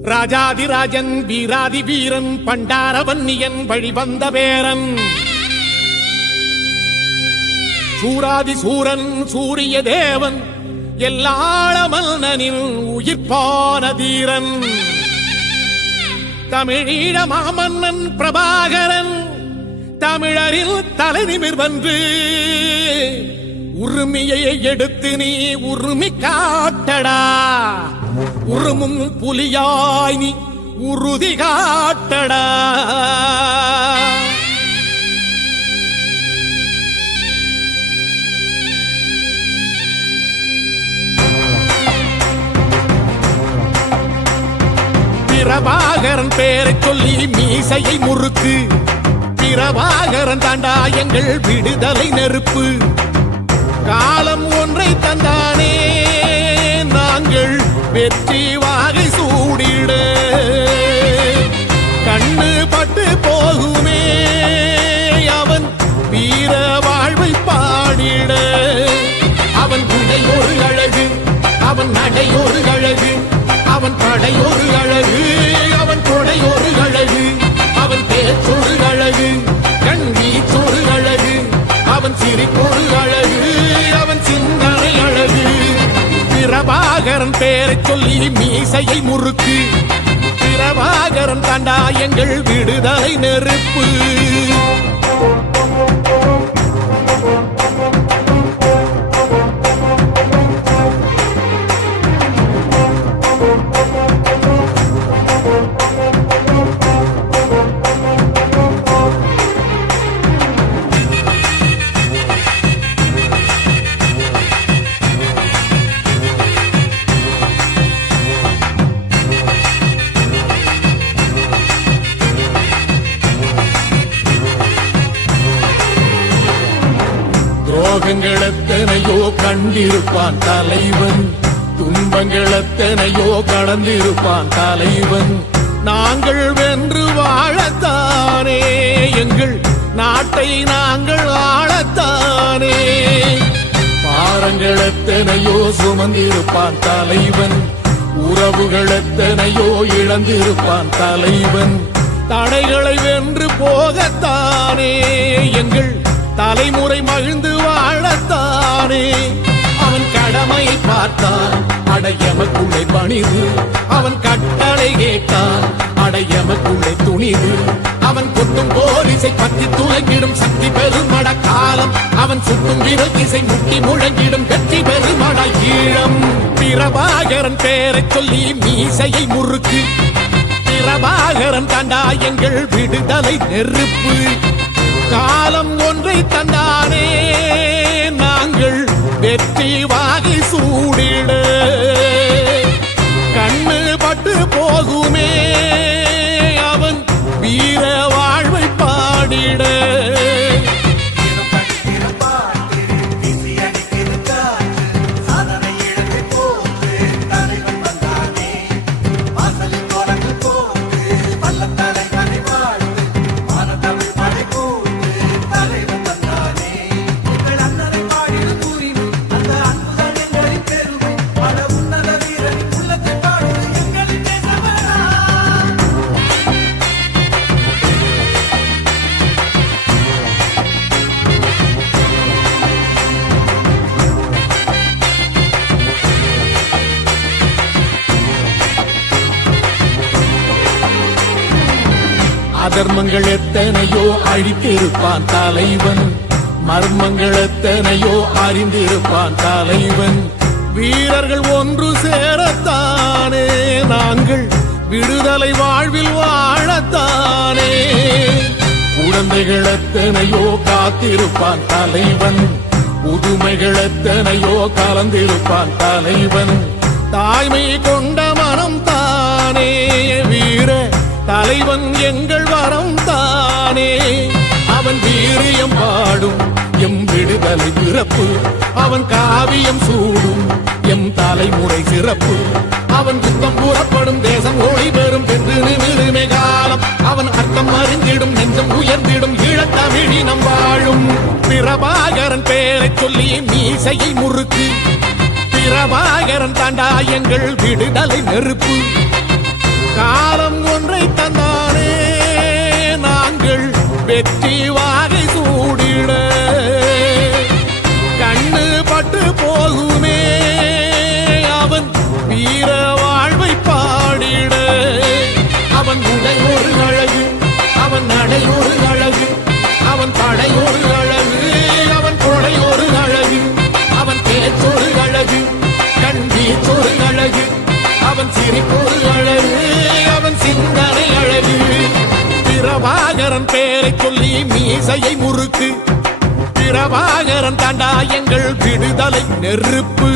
ராஜாதிராஜன் வீராதி வீரன் பண்டாரவன்னியன் வழிவந்த பேரன் சூராதி சூரன் சூரிய தேவன் எல்லாளமன்னனின் உயிர்ப்பான தீரன் தமிழீழ மாமன்னன் பிரபாகரன் தமிழரில் தலைநிமிர் வந்து உரிமையை எடுத்து நீ உரிமை காட்டடா உருமும் புலியாய் நீ உறுதி காட்டடா பிரபாகரன் பேரை சொல்லி மீசையை முறுக்கு பிரபாகரன் தாண்டா எங்கள் விடுதலை நெருப்பு காலம் ஒன்றை தந்தானே நாங்கள் வெற்றி வாகை சூடிட கண்ணு பட்டு போகுமே அவன் வீர வாழ்வை பாடிட அவன் குடை ஒரு அழகு அவன் நடை ஒரு அழகு அவன் படை ஒரு அழகு அவன் கொடை ஒரு அழகு அவன் பேச்சொரு அழகு கண் வீச்சொரு அழகு அவன் சிரிப்பொரு அழகு அவன் சிந்தனை அழகு பிரபாகரன் பேரை சொல்லி மீசையை முறுக்கு பிரபாகரன் தாண்டா எங்கள் விடுதலை நெருப்பு துரோகங்கள் எத்தனையோ கண்டிருப்பான் தலைவன் துன்பங்கள் எத்தனையோ கடந்திருப்பான் தலைவன் நாங்கள் வென்று வாழத்தானே எங்கள் நாட்டை நாங்கள் ஆளத்தானே பாரங்கள் எத்தனையோ சுமந்திருப்பான் தலைவன் உறவுகள் எத்தனையோ இழந்திருப்பான் தலைவன் தடைகளை வென்று போகத்தானே எங்கள் தலைமுறை மகிழ்ந்து வாழத்தானே அவன் கடமையை பார்த்தான் அடையமக்குள்ளே பணிது அவன் கட்டளை கேட்டான் அடையமக்குள்ளே துணிது அவன் கொட்டும் போரிசை பத்தி துளங்கிடும் சக்தி பெருமட காலம் அவன் சுட்டும் விரல் திசை முட்டி முழங்கிடும் வெற்றி பெருமட ஈழம் பிரபாகரன் பேரை சொல்லி மீசையை முறுக்கு பிரபாகரன் தாண்டா எங்கள் விடுதலை நெருப்பு காலம் ஒன்றை தந்தானே நாங்கள் வெற்றி வாகை சூடிட கண்ணு பட்டு போகுமே அவன் வீர வாழ்வை பாடிட அதர்மங்கள் எத்தனையோ அழித்திருப்பான் தலைவன் மர்மங்கள் எத்தனையோ அறிந்திருப்பான் தலைவன் வீரர்கள் ஒன்று சேரத்தானே நாங்கள் விடுதலை வாழ்வில் வாழத்தானே குழந்தைகள் எத்தனையோ காத்திருப்பான் தலைவன் புதுமைகள் எத்தனையோ கலந்திருப்பான் தலைவன் தாய்மை கொண்ட மனம் தானே வீர தலைவன் எங்கள் வரம் தானே அவன் வீரியம் பாடும் எம் விடுதலை பிறப்பு அவன் காவியம் சூடும் எம் தலைமுறை சிறப்பு அவன் யுத்தம் கூறப்படும் தேசம் ஒளி பெறும் என்று நிமிருமே காலம் அவன் அர்த்தம் அறிந்திடும் நெஞ்சம் உயர்ந்திடும் ஈழத்தமிழினம் வாழும் பிரபாகரன் பேரை சொல்லி மீசையை முறுக்கு பிரபாகரன் தாண்டா எங்கள் விடுதலை நெருப்பு காலம் ஒன்றை தந்தானே நாங்கள் வெற்றி வாகை சூடிட கண்ணு பட்டு போகுமே அவன் வீர வாழ்வை பாடிட அவன் உடை ஒரு அழகு அவன் நடை ஒரு அழகு அவன் படை ஒரு அழகு அவன் கொடை ஒரு அழகு அவன் பேச்சொரு அழகு கண் வீச்சொரு அழகு அவன் சிரிப்பொரு அழகு அவன் சிந்தனை அழகு பிரபாகரன் பேரை சொல்லி மீசையை முறுக்கு பிரபாகரன் தாண்டா எங்கள் விடுதலை நெருப்பு